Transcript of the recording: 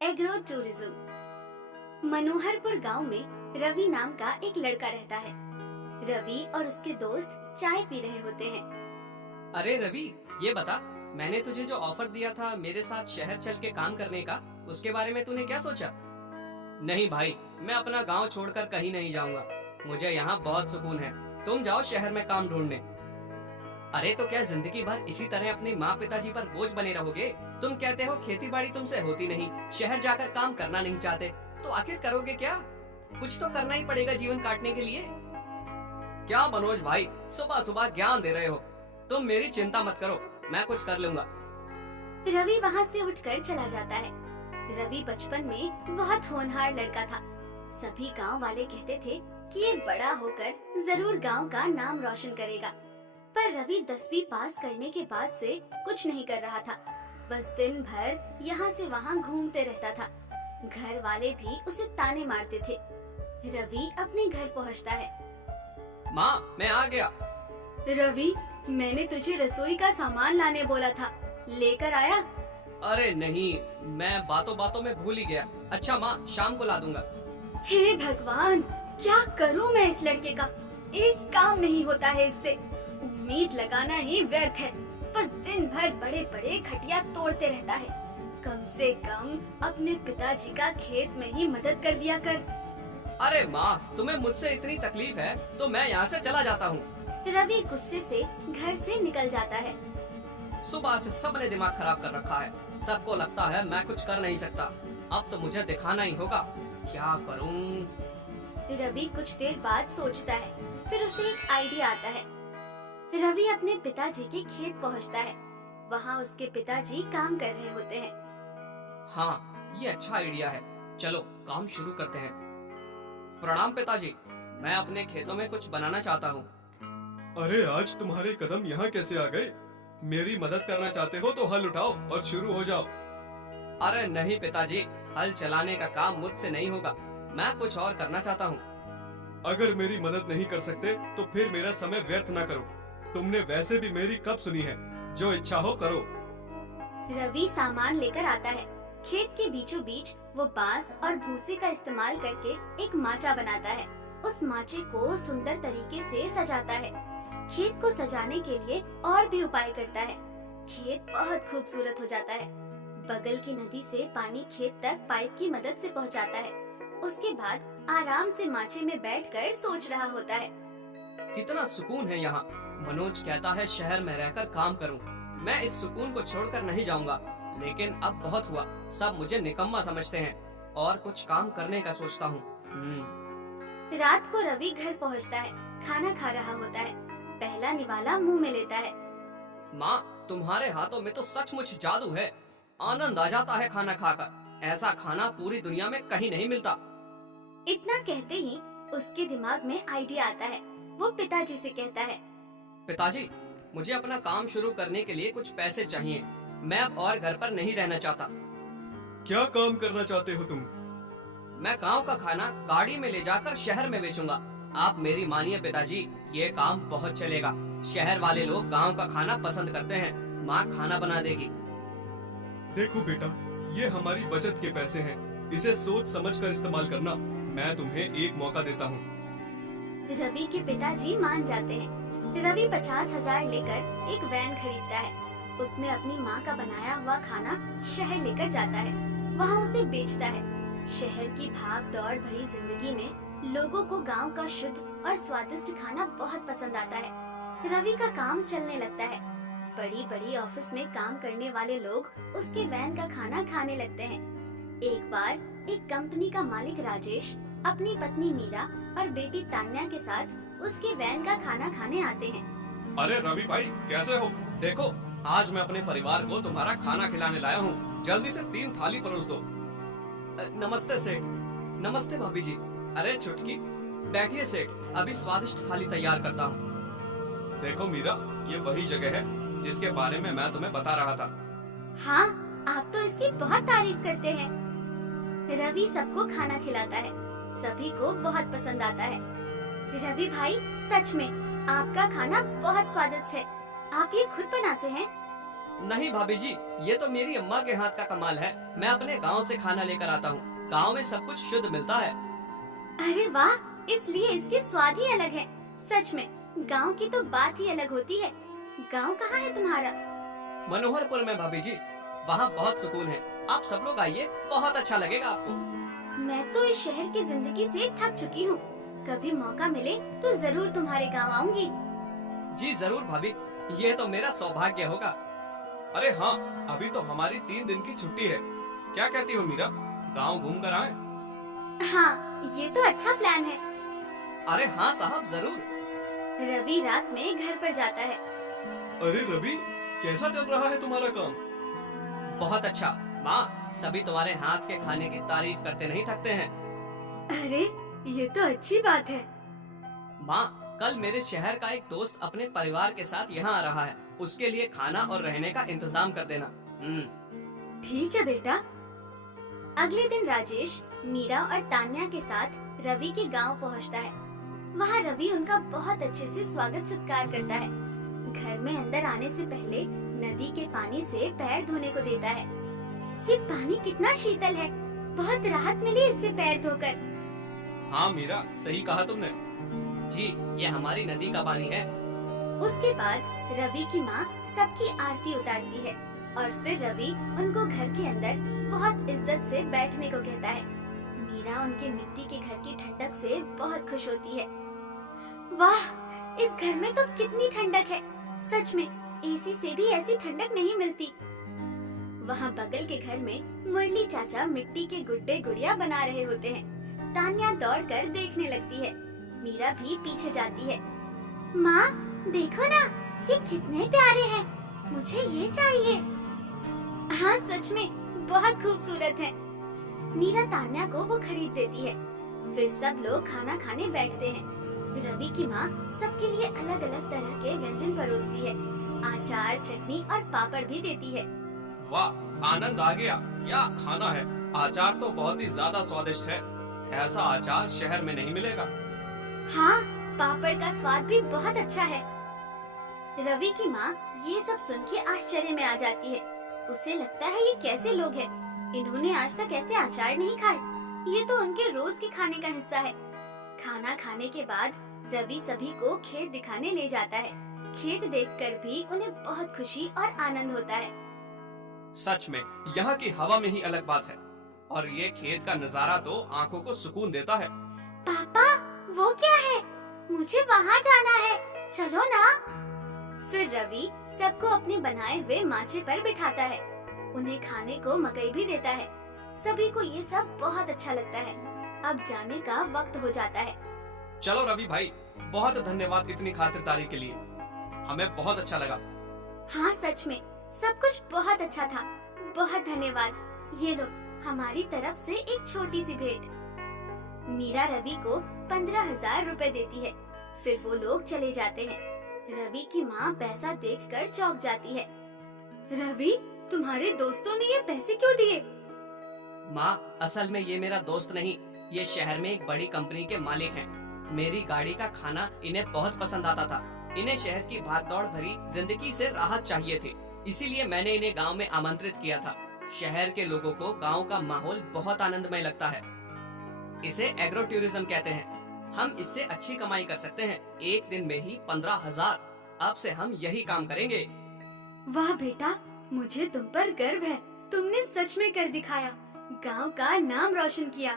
Agro tourism. Manoharpur गांव में रवि नाम का एक लड़का रहता है। रवि और उसके दोस्त चाय पी रहे होते हैं। अरे रवि, ये बता, मैंने तुझे जो ऑफर दिया था मेरे साथ शहर चल के काम करने का, उसके बारे में तूने क्या सोचा? नहीं भाई, मैं अपना गांव छोड़कर कहीं नहीं जाऊंगा। मुझे यहाँ बहुत सुकून है। तुम जाओ शहर में काम ढूंढने। अरे तो क्या जिंदगी भर इसी तरह अपने माँ पिताजी पर बोझ बने रहोगे? तुम कहते हो खेती बाड़ी तुमसे होती नहीं, शहर जाकर काम करना नहीं चाहते, तो आखिर करोगे क्या? कुछ तो करना ही पड़ेगा जीवन काटने के लिए। क्या मनोज भाई, सुबह सुबह ज्ञान दे रहे हो? तुम मेरी चिंता मत करो, मैं कुछ कर लूंगा। रवि वहाँ से उठकर चला जाता है। रवि बचपन में बहुत होनहार लड़का था। सभी गांव वाले कहते थे कि ये बड़ा होकर जरूर गांव का नाम रोशन करेगा। पर रवि 10वीं पास करने के बाद से कुछ नहीं कर रहा था। बस दिन भर यहाँ से वहाँ घूमते रहता था। घर वाले भी उसे ताने मारते थे। रवि अपने घर पहुँचता है। माँ, मैं आ गया। रवि, मैंने तुझे रसोई का सामान लाने बोला था, लेकर आया? अरे नहीं, मैं बातों बातों में भूल ही गया। अच्छा माँ, शाम को ला दूंगा। हे भगवान, क्या करूं मैं इस लड़के का? एक काम नहीं होता है इससे। उम्मीद लगाना ही व्यर्थ है। बस दिन भर बड़े बड़े खटिया तोड़ते रहता है। कम से कम अपने पिताजी का खेत में ही मदद कर दिया कर। अरे माँ, तुम्हें मुझसे इतनी तकलीफ है तो मैं यहाँ से चला जाता हूँ। रवि गुस्से से घर से निकल जाता है। सुबह से सबने दिमाग खराब कर रखा है। सबको लगता है मैं कुछ कर नहीं सकता। अब तो मुझे दिखाना ही होगा। क्या करूँ? रवि कुछ देर बाद सोचता है, फिर उसे एक आइडिया आता है। रवि अपने पिताजी के खेत पहुंचता है। वहाँ उसके पिताजी काम कर रहे होते हैं। हाँ, ये अच्छा आइडिया है। चलो काम शुरू करते हैं। प्रणाम पिताजी, मैं अपने खेतों में कुछ बनाना चाहता हूँ। अरे आज तुम्हारे कदम यहाँ कैसे आ गए? मेरी मदद करना चाहते हो तो हल उठाओ और शुरू हो जाओ। अरे नहीं पिताजी, हल चलाने का काम मुझसे नहीं होगा। मैं कुछ और करना चाहता हूँ। अगर मेरी मदद नहीं कर सकते तो फिर मेरा समय व्यर्थ ना करो। तुमने वैसे भी मेरी कब सुनी है? जो इच्छा हो करो। रवि सामान लेकर आता है। खेत के बीचों बीच वो बांस और भूसे का इस्तेमाल करके एक माचा बनाता है। उस माचे को सुंदर तरीके से सजाता है। खेत को सजाने के लिए और भी उपाय करता है। खेत बहुत खूबसूरत हो जाता है। बगल की नदी से पानी खेत तक पाइप की मदद से पहुंचाता है। उसके बाद आराम से माचे में बैठकर सोच रहा होता है। कितना सुकून है यहाँ। मनोज कहता है शहर में रहकर काम करूं। मैं इस सुकून को छोड़कर नहीं जाऊंगा। लेकिन अब बहुत हुआ। सब मुझे निकम्मा समझते हैं और कुछ काम करने का सोचता हूँ। रात को रवि घर पहुँचता है। खाना खा रहा होता है। पहला निवाला मुंह में लेता है। माँ, तुम्हारे हाथों में तो सचमुच जादू है। आनंद आ जाता है खाना खाकर। ऐसा खाना पूरी दुनिया में कहीं नहीं मिलता। इतना कहते ही उसके दिमाग में आइडिया आता है। वो पिताजी से कहता है, पिताजी, मुझे अपना काम शुरू करने के लिए कुछ पैसे चाहिए। मैं अब और घर पर नहीं रहना चाहता। क्या काम करना चाहते हो तुम? मैं गांव का खाना गाड़ी में ले जाकर शहर में बेचूंगा। आप मेरी मानिए पिताजी, ये काम बहुत चलेगा। शहर वाले लोग गांव का खाना पसंद करते हैं। माँ खाना बना देगी। देखो बेटा, ये हमारी बचत के पैसे हैं। इसे सोच समझ कर इस्तेमाल करना। मैं तुम्हें एक मौका देता हूँ। रवि के पिताजी मान जाते हैं। रवि 50,000 लेकर एक वैन खरीदता है। उसमें अपनी माँ का बनाया हुआ खाना शहर लेकर जाता है। वहाँ उसे बेचता है। शहर की भाग दौड़ भरी जिंदगी में लोगों को गांव का शुद्ध और स्वादिष्ट खाना बहुत पसंद आता है। रवि का काम चलने लगता है। बड़ी बड़ी ऑफिस में काम करने वाले लोग उसके वैन का खाना खाने लगते हैं। एक बार एक कंपनी का मालिक राजेश अपनी पत्नी मीरा और बेटी तान्या के साथ उसके वैन का खाना खाने आते हैं। अरे रवि भाई, कैसे हो? देखो, आज मैं अपने परिवार को तुम्हारा खाना खिलाने लाया हूँ। जल्दी से 3 थाली परोस दो। नमस्ते सेठ। नमस्ते भाभी जी। अरे छुटकी, बैठिए सेठ, अभी स्वादिष्ट थाली तैयार करता हूँ। देखो मीरा, ये वही जगह है जिसके बारे में मैं तुम्हें बता रहा था। हाँ, आप तो इसकी बहुत तारीफ करते हैं। रवि सबको खाना खिलाता है। सभी को बहुत पसंद आता है। रवि भाई, सच में आपका खाना बहुत स्वादिष्ट है। आप ये खुद बनाते हैं? नहीं भाभी जी, ये तो मेरी अम्मा के हाथ का कमाल है। मैं अपने गांव से खाना लेकर आता हूँ। गांव में सब कुछ शुद्ध मिलता है। अरे वाह, इसलिए इसके स्वाद ही अलग है। सच में गांव की तो बात ही अलग होती है। गांव कहाँ है तुम्हारा? मनोहरपुर में भाभी जी, वहाँ बहुत सुकून है। आप सब लोग आइए, बहुत अच्छा लगेगा आपको। मैं तो इस शहर की जिंदगी से थक चुकी हूँ। कभी मौका मिले तो जरूर तुम्हारे गांव आऊंगी। जी जरूर भाभी, ये तो मेरा सौभाग्य होगा। अरे हाँ, अभी तो हमारी 3 दिन की छुट्टी है। क्या कहती हो मीरा, गांव घूम कर आए? हाँ, ये तो अच्छा प्लान है। अरे हाँ साहब, जरूर। रवि रात में घर पर जाता है। अरे रवि, कैसा चल रहा है तुम्हारा काम? बहुत अच्छा। माँ, सभी तुम्हारे हाथ के खाने की तारीफ करते नहीं थकते हैं। अरे ये तो अच्छी बात है। माँ, कल मेरे शहर का एक दोस्त अपने परिवार के साथ यहाँ आ रहा है। उसके लिए खाना और रहने का इंतजाम कर देना। ठीक है बेटा। अगले दिन राजेश मीरा और तान्या के साथ रवि के गांव पहुंचता है। वहाँ रवि उनका बहुत अच्छे से स्वागत सत्कार करता है। घर में अंदर आने से पहले नदी के पानी से पैर धोने को देता है। ये पानी कितना शीतल है, बहुत राहत मिली इससे पैर धोकर। हाँ मीरा, सही कहा तुमने। जी, ये हमारी नदी का पानी है। उसके बाद रवि की माँ सबकी आरती उतारती है और फिर रवि उनको घर के अंदर बहुत इज्जत से बैठने को कहता है। मीरा उनके मिट्टी के घर की ठंडक से बहुत खुश होती है। वाह, इस घर में तो कितनी ठंडक है। सच में एसी से भी ऐसी ठंडक नहीं मिलती। वहाँ बगल के घर में मुरली चाचा मिट्टी के गुड्डे गुड़िया बना रहे होते हैं। तान्या दौड़कर देखने लगती है। मीरा भी पीछे जाती है। माँ देखो ना, ये कितने प्यारे हैं। मुझे ये चाहिए। हाँ सच में बहुत खूबसूरत है। मीरा तान्या को वो खरीद देती है। फिर सब लोग खाना खाने बैठते हैं। रवि की माँ सबके लिए अलग अलग तरह के व्यंजन परोसती है। अचार, चटनी और पापड़ भी देती है। वाह, आनंद आ गया। क्या खाना है। अचार तो बहुत ही ज्यादा स्वादिष्ट है। ऐसा अचार शहर में नहीं मिलेगा। हाँ, पापड़ का स्वाद भी बहुत अच्छा है। रवि की माँ ये सब सुन के आश्चर्य में आ जाती है। उसे लगता है ये कैसे लोग हैं? इन्होंने आज तक ऐसे अचार नहीं खाए। ये तो उनके रोज के खाने का हिस्सा है। खाना खाने के बाद रवि सभी को खेत दिखाने ले जाता है। खेत देखकर भी उन्हें बहुत खुशी और आनंद होता है। सच में यहाँ की हवा में ही अलग बात है, और ये खेत का नजारा तो आंखों को सुकून देता है। पापा, वो क्या है? मुझे वहाँ जाना है, चलो ना। फिर रवि सबको अपने बनाए हुए माचे पर बिठाता है। उन्हें खाने को मकई भी देता है। सभी को ये सब बहुत अच्छा लगता है। अब जाने का वक्त हो जाता है। चलो रवि भाई, बहुत धन्यवाद इतनी खातिरदारी के लिए। हमें बहुत अच्छा लगा। हाँ सच में सब कुछ बहुत अच्छा था। बहुत धन्यवाद। ये लो हमारी तरफ से एक छोटी सी भेंट। मीरा रवि को 15,000 रुपए देती है। फिर वो लोग चले जाते हैं। रवि की माँ पैसा देखकर चौंक जाती है। रवि, तुम्हारे दोस्तों ने ये पैसे क्यों दिए? माँ, असल में ये मेरा दोस्त नहीं, ये शहर में एक बड़ी कंपनी के मालिक हैं। मेरी गाड़ी का खाना इन्हें बहुत पसंद आता था। इन्हें शहर की भागदौड़ भरी जिंदगी से राहत चाहिए थी, इसीलिए मैंने इन्हें गांव में आमंत्रित किया था। शहर के लोगों को गांव का माहौल बहुत आनंदमय लगता है। इसे एग्रो टूरिज्म कहते हैं। हम इससे अच्छी कमाई कर सकते हैं। एक दिन में ही 15,000। अब से हम यही काम करेंगे। वाह बेटा, मुझे तुम पर गर्व है। तुमने सच में कर दिखाया। गांव का नाम रोशन किया।